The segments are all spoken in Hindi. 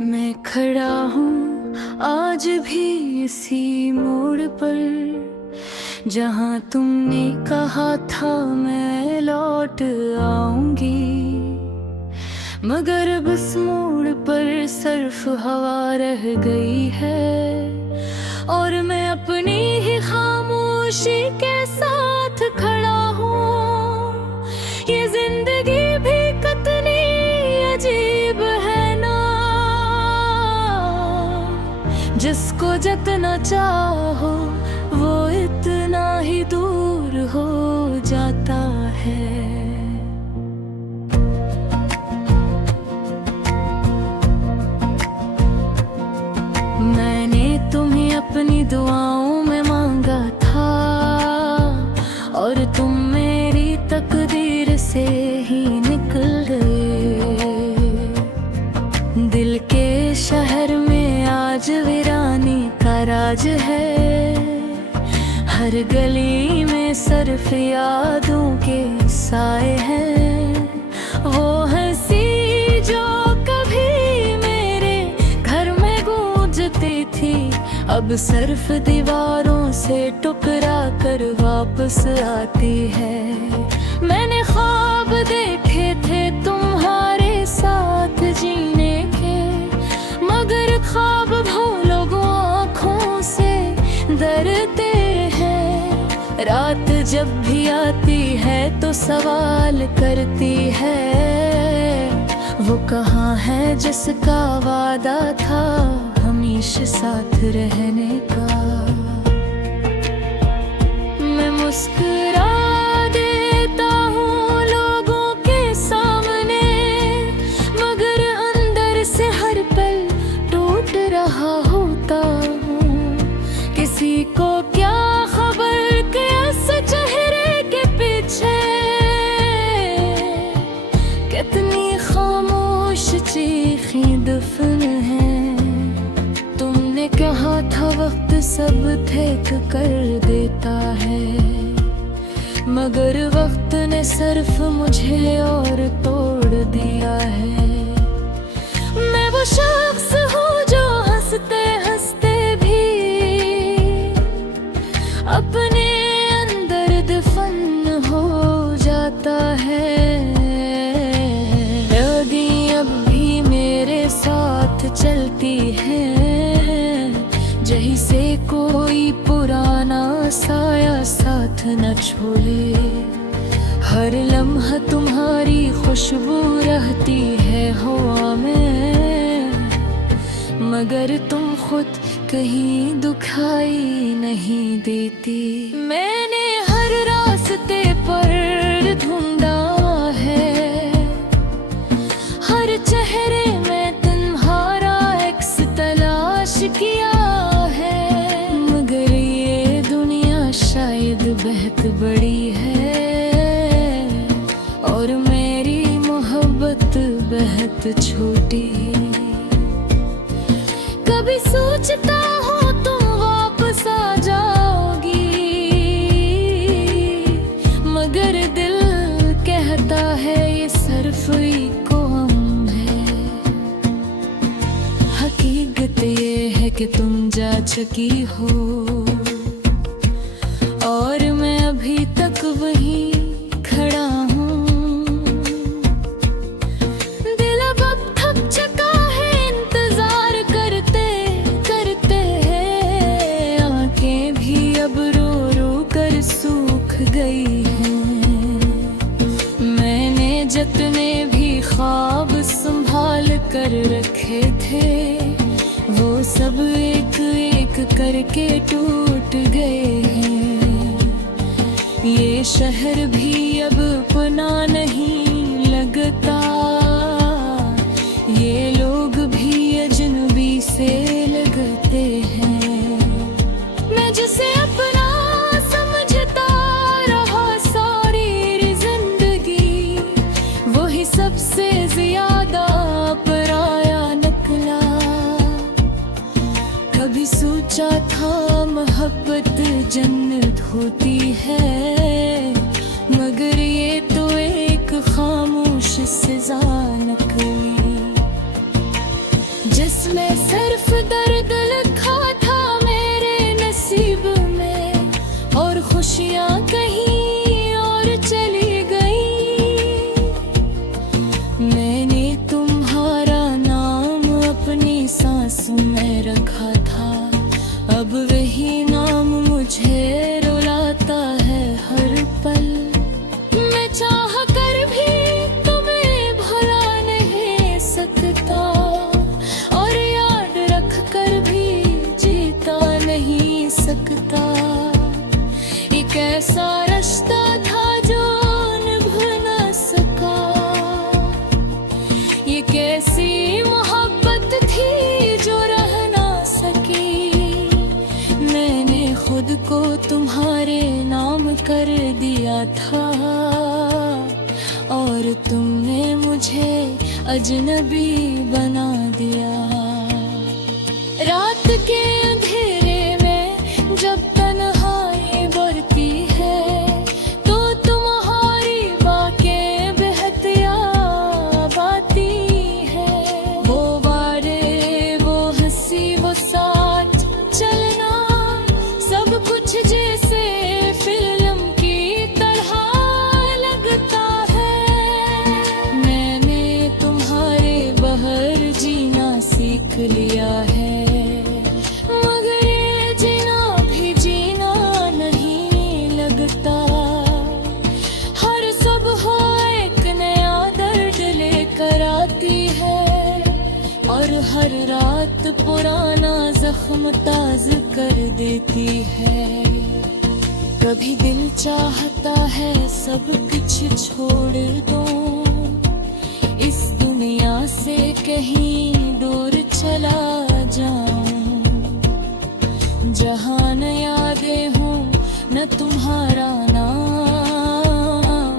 मैं खड़ा हूँ आज भी इसी मोड़ पर जहाँ तुमने कहा था मैं लौट आऊंगी, मगर अब इस मोड़ पर सिर्फ हवा रह गई है और मैं अपनी ही खामोशी के साथ खड़ा हूँ। ये जिंदगी भी कितनी अजीब है ना, जिसको जितना चाहो वो इतना ही दूर हो जाता है। मैंने तुम्हें अपनी दुआओं में मांगा था और तुम मेरी तकदीर से ही निकल गए। दिल के शहर में आज वीरानी का राज है, हर गली में सिर्फ यादों के साए हैं। वो हंसी जो कभी मेरे घर में गूंजती थी अब सिर्फ दीवारों से टुकरा कर वापस आती है। मैंने ख्वाब देखे थे तुम्हारे साथ जीने के, मगर ख्वाब लोगों आँखों से डरते हैं। रात जब भी आती है तो सवाल करती है, वो कहाँ है जिसका वादा था हमेशा साथ रहने का। मैं मुस्कुरा देता हूँ लोगों के सामने, मगर अंदर से हर पल टूट रहा होता हूँ। किसी को क्या खबर के इस चेहरे के पीछे कितनी खामोश चीखें दफन है। तुमने कहा था वक्त सब ठीक कर देता है, मगर वक्त ने सिर्फ मुझे और तोड़ दिया है। मैं वो शख्स हूँ जो हंसते हंसते भी अपने अंदर दफन हो जाता है। यादें अब भी मेरे साथ चलती हैं, जैसे कोई पुराना साया साथ न छोड़े। हर लम्हा तुम्हारी खुशबू रहती है हवा में, मगर तुम खुद कहीं दुखाई नहीं देती। मैंने हर रास्ते पर ढूंढा है, हर चेहरे में तुम्हारा एक्स तलाश किया है, मगर ये दुनिया शायद बहुत बड़ी है और मेरी मोहब्बत बहुत छोटी। कभी सोचता हूँ तुम वापस आ जाओगी, मगर दिल कहता है ये सिर्फ एक वहम है। हकीकत ये है कि तुम जा चुकी हो और मैं अभी तक वहीं खड़ा हूँ। दिल अब थक चुका है इंतजार करते करते हैं, आंखें भी अब रो रो कर सूख गई हैं। मैंने जितने भी ख्वाब संभाल कर रखे थे वो सब एक एक करके टूट गए हैं। ये शहर भी अब अपना नहीं लगता, ये लोग भी अजनबी से लगते हैं। मैं जिसे अपना समझता रहा सारी जिंदगी, वही सबसे ज्यादा पराया निकला। कभी सोचा था मोहब्बत जन्नत होती है, मगर ये तो एक खामोश सजा निकली। जिस जिसमें सिर्फ दर्द लिखा था मेरे नसीब में, और खुशियाँ कहीं और चली गई। मैंने तुम्हारा नाम अपनी सांसों में रखा था, अब वही नाम मुझे रुलाता है हर पल। मैं चाह कर भी तुम्हें भुला नहीं सकता, और याद रख कर भी जीता नहीं सकता। एक ऐसा रिश्ता था जो निभ न सका, ये कैसी मोहब्बत थी जो रह ना सकी। मैंने खुद को तुम्हारे नाम कर दिया था, और तुमने मुझे अजनबी बना दिया। रात के अंधेरे में जब तन्हाई बढ़ती है, तो तुम्हारी बातें बेहद याद आती है। वो बातें, वो हंसी, वो साथ चलना, सब कुछ जैसे फिल्म की तरह लगता है। मैंने तुम्हारे बहर जीना सीख लिया है, मगर ये जीना भी जीना नहीं लगता। हर सुबह एक नया दर्द लेकर आती है, और हर रात पुराना जख्म ताज़ कर देती है। कभी दिल चाहता है सब कुछ छोड़ दूं, इस दुनिया से कहीं दूर चला जाऊं, जहां न यादें हों न तुम्हारा नाम,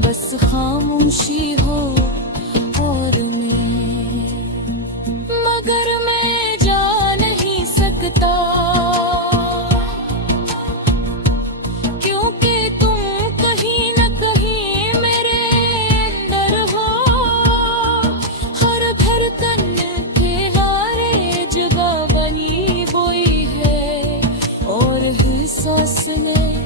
बस खामोशी हो और मैं। मगर मैं जा नहीं सकता, क्योंकि तुम कहीं न कहीं मेरे अंदर हो। हर धड़कन के हारे जगह बनी हुई है, और हर सांस में